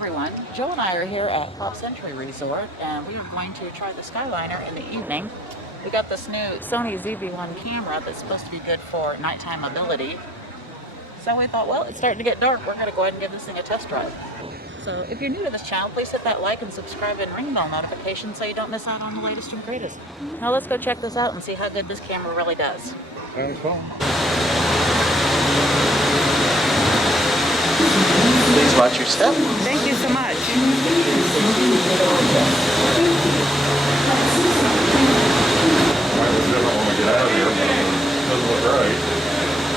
everyone. Joe and I are here at Pop Century Resort, and we are going to try the Skyliner in the evening. We got this new Sony ZV1 camera that's supposed to be good for nighttime mobility. So we thought, well, it's starting to get dark. We're going to go ahead and give this thing a test drive. So if you're new to this channel, please hit that like and subscribe and ring bell notification so you don't miss out on the latest and greatest. Now let's go check this out and see how good this camera really does. Sounds fun. Please watch your step. Thank you so much. Right, it's different when we get out of here, but it doesn't look right.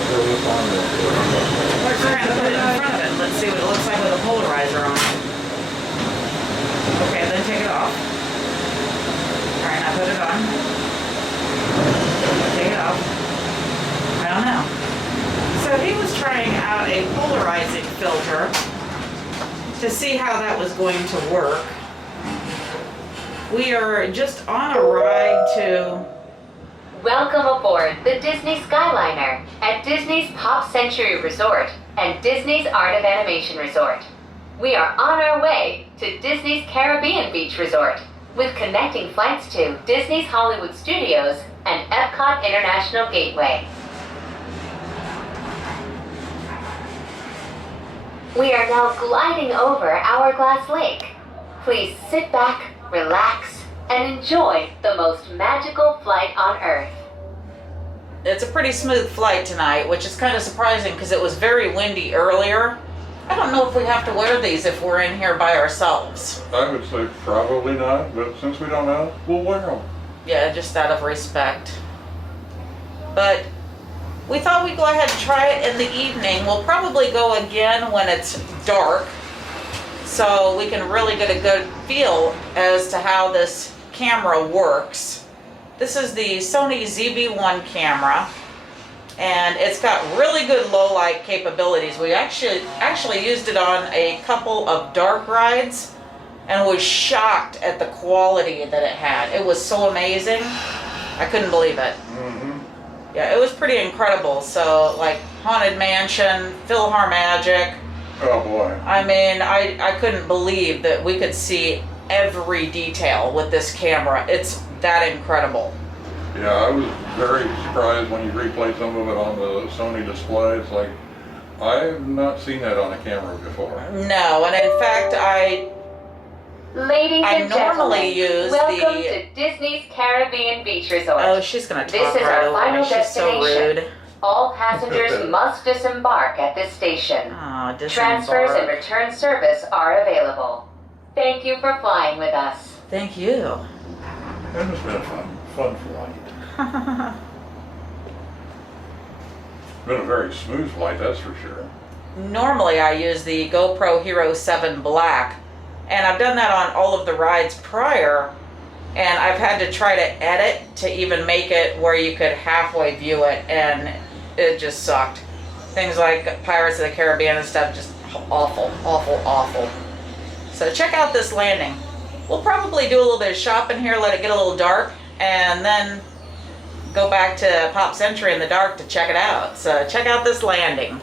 We'll look on there. We're trying to put it in front of it. Let's see what it looks like with a polarizer on it. Okay, then take it off. Alright, now put it on. Take it off. I don't know. So he was trying out a polarizing filter to see how that was going to work. We are just on a ride to... Welcome aboard the Disney Skyliner at Disney's Pop Century Resort and Disney's Art of Animation Resort. We are on our way to Disney's Caribbean Beach Resort with connecting flights to Disney's Hollywood Studios and Epcot International Gateway. We are now gliding over Hourglass Lake. Please sit back, relax, and enjoy the most magical flight on Earth. It's a pretty smooth flight tonight, which is kind of surprising because it was very windy earlier. I don't know if we have to wear these if we're in here by ourselves. I would say probably not, but since we don't know, we'll wear them. Yeah, just out of respect. But we thought we'd go ahead and try it in the evening. We'll probably go again when it's dark, so we can really get a good feel as to how this camera works. This is the Sony ZV1 camera, and it's got really good low light capabilities. We actually used it on a couple of dark rides and was shocked at the quality that it had. It was so amazing. I couldn't believe it. Yeah, it was pretty incredible. So like Haunted Mansion, PhilharMagic. Oh boy. I mean, I couldn't believe that we could see every detail with this camera. It's that incredible. Yeah, I was very surprised when you replayed some of it on the Sony display. It's like, I've not seen that on a camera before. No, and in fact, Ladies and normally gentlemen, use welcome the... to Disney's Caribbean Beach Resort. Oh, she's gonna talk This is right our over final me. She's so destination. rude. All passengers must disembark at this station. Aw, Transfers and disembark. return service are available. Thank you for flying with us. Thank you. It has been a fun flight. Been a very smooth flight, that's for sure. Normally I use the GoPro Hero 7 Black, and I've done that on all of the rides prior, and I've had to try to edit to even make it where you could halfway view it, and it just sucked. Things like Pirates of the Caribbean and stuff, just awful, awful, awful. So check out this landing. We'll probably do a little bit of shopping here, let it get a little dark, and then go back to Pop Century in the dark to check it out. So check out this landing.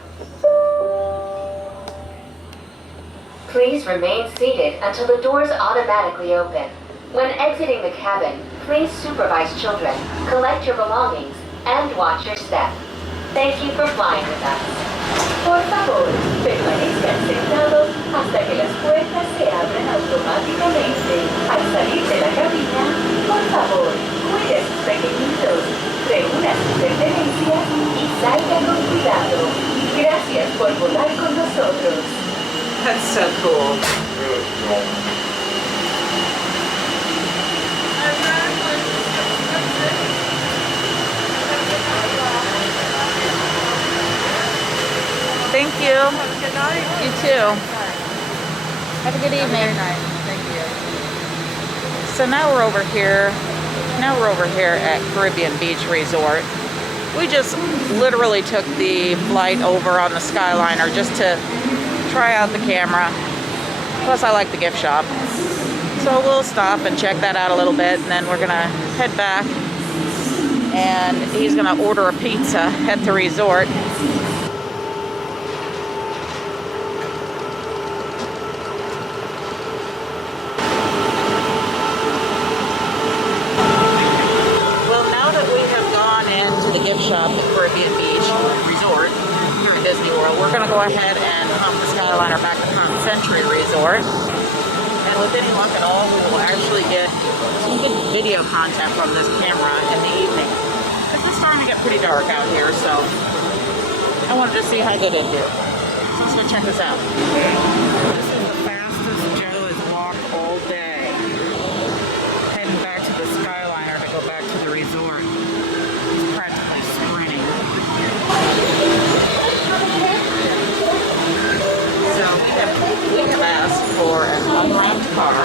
Please remain seated until the doors automatically open. When exiting the cabin, please supervise children, collect your belongings, and watch your step. Thank you for flying with us. Por favor, permanezcan sentados hasta que las puertas se abran automáticamente. Al salir de la cabina, por favor, cuide a sus pequeñitos, reúna sus pertenencias y salga con cuidado. Gracias por volar con nosotros. That's so cool. Really cool. Thank you. Have a good night. You too. Have a good evening. Thank you. So now we're over here. Now we're over here at Caribbean Beach Resort. We just literally took the flight over on the Skyliner just to try out the camera. Plus I like the gift shop. So we'll stop and check that out a little bit, and then we're gonna head back, and he's gonna order a pizza at the resort. go ahead and hop the Skyliner back to Pop Century Resort. And with any luck at all, we will actually get some good video content from this camera in the evening. It's starting to get pretty dark out here, so I wanted to see how good it did. So let's go check this out. This is the fastest Joe has walked all day. Heading back to the Skyliner to go back to the resort. He's practically sprinting. So we have asked for an unwrapped car.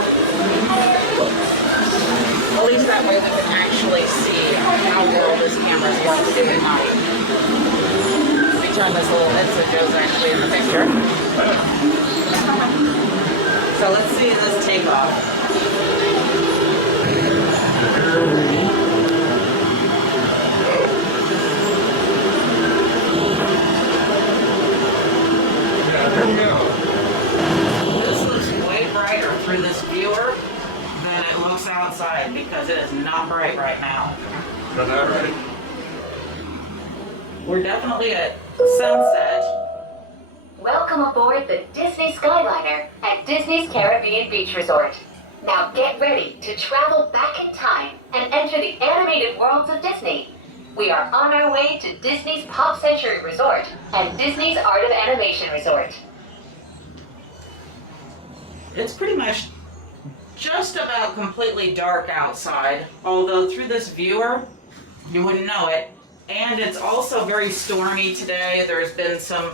At least that way we can actually see how well this camera is going to do at night. Let me turn this a little bit so Joe's actually in the picture. So let's see this take off. This looks way brighter through this viewer than it looks outside because it is not bright right now. Is that right? We're definitely at sunset. Welcome aboard the Disney Skyliner at Disney's Caribbean Beach Resort. Now get ready to travel back in time and enter the animated worlds of Disney. We are on our way to Disney's Pop Century Resort and Disney's Art of Animation Resort. It's pretty much just about completely dark outside, although through this viewer, you wouldn't know it. And it's also very stormy today. There's been some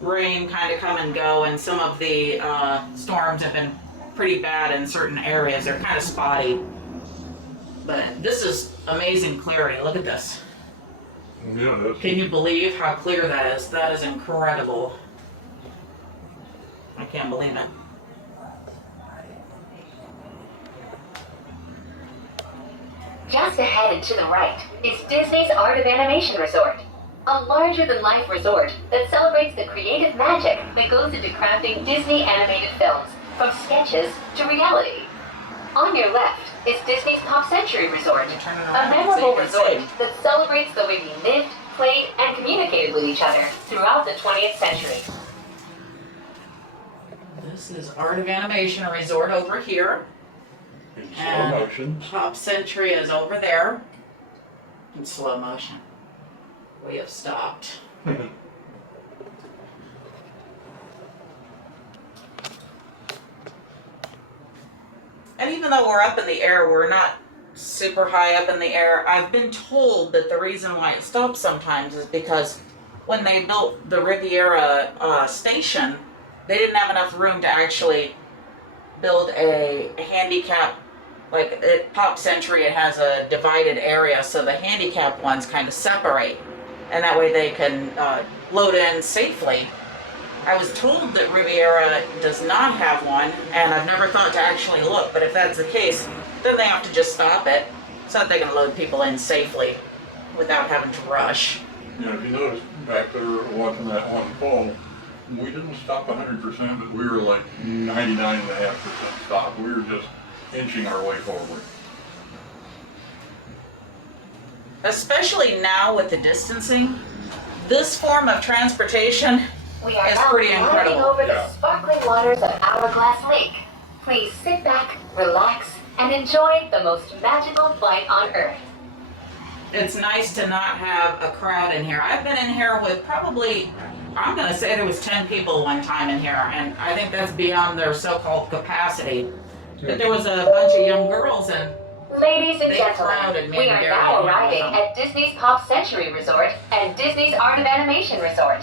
rain kind of come and go, and some of the storms have been pretty bad in certain areas. They're kind of spotty. But this is amazing clarity. Look at this. Yeah, that's. Can you believe how clear that is? That is incredible. I can't believe it. Just ahead and to the right is Disney's Art of Animation Resort, a larger-than-life resort that celebrates the creative magic that goes into crafting Disney animated films, from sketches to reality. On your left is Disney's Pop Century Resort, a memorable resort that celebrates the way we lived, played, and communicated with each other throughout the 20th century. This is Art of Animation Resort over here. In slow motion. Pop Century is over there. In slow motion. We have stopped. And even though we're up in the air, we're not super high up in the air. I've been told that the reason why it stops sometimes is because when they built the Riviera station, they didn't have enough room to actually build a handicap. Like at Pop Century, it has a divided area, so the handicap ones kind of separate, and that way they can load in safely. I was told that Riviera does not have one, and I've never thought to actually look, but if that's the case, then they have to just stop it so that they can load people in safely without having to rush. Yeah, if you notice back there watching that one fall, we didn't stop 100%, but we were like 99.5% stop. We were just inching our way forward. Especially now with the distancing, this form of transportation We are is now pretty gliding incredible. over Yeah. the sparkling waters of Hourglass Lake. Please sit back, relax, and enjoy the most magical flight on Earth. It's nice to not have a crowd in here. I've been in here with probably, I'm going to say there was 10 people one time in here, and I think that's beyond their so-called capacity. But there was a bunch of young girls, and Ladies and They gentlemen, crowded me we and are Gary now and arriving everyone. at Disney's Pop Century Resort and Disney's Art of Animation Resort.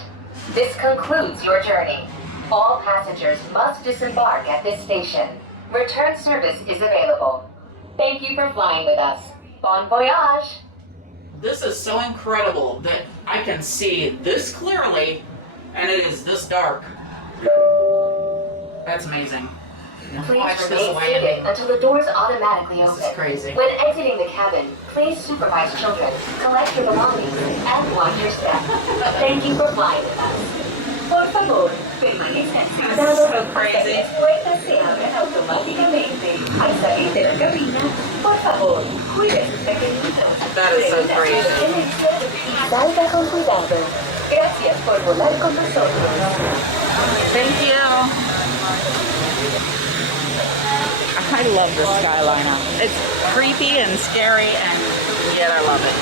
This concludes your journey. All passengers must disembark at this station. Return service is available. Thank you for flying with us. Bon voyage! this is so incredible that I can see this clearly, and it is this dark. That's amazing. Please Watch this remain seated landing. until the doors automatically This open. is crazy. When exiting the cabin, please supervise children, collect your belongings, and watch your step. Thank you for flying with us. Por favor, permanezcan That's sentados so hasta que crazy. las puertas se abran automáticamente. Al salir de la cabina, por favor, cuide a sus pequeñitos. That is so Prenda crazy. su emergencia y salga con cuidado. Gracias por volar con nosotros. Thank you. I love this Skyliner. It's creepy and scary, and yet I love it.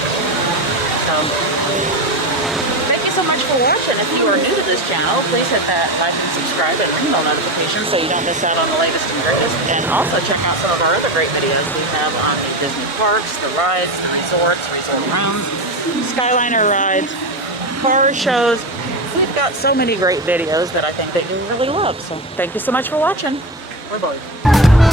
So, thank you so much for watching. If you are new to this channel, please hit that like and subscribe and ring bell notifications so you don't miss out on the latest and greatest. And also check out some of our other great videos we have on the Disney parks, the rides, the resorts, resort rooms, Skyliner rides, car shows. We've got so many great videos that I think that you really love. So thank you so much for watching. Bye-bye.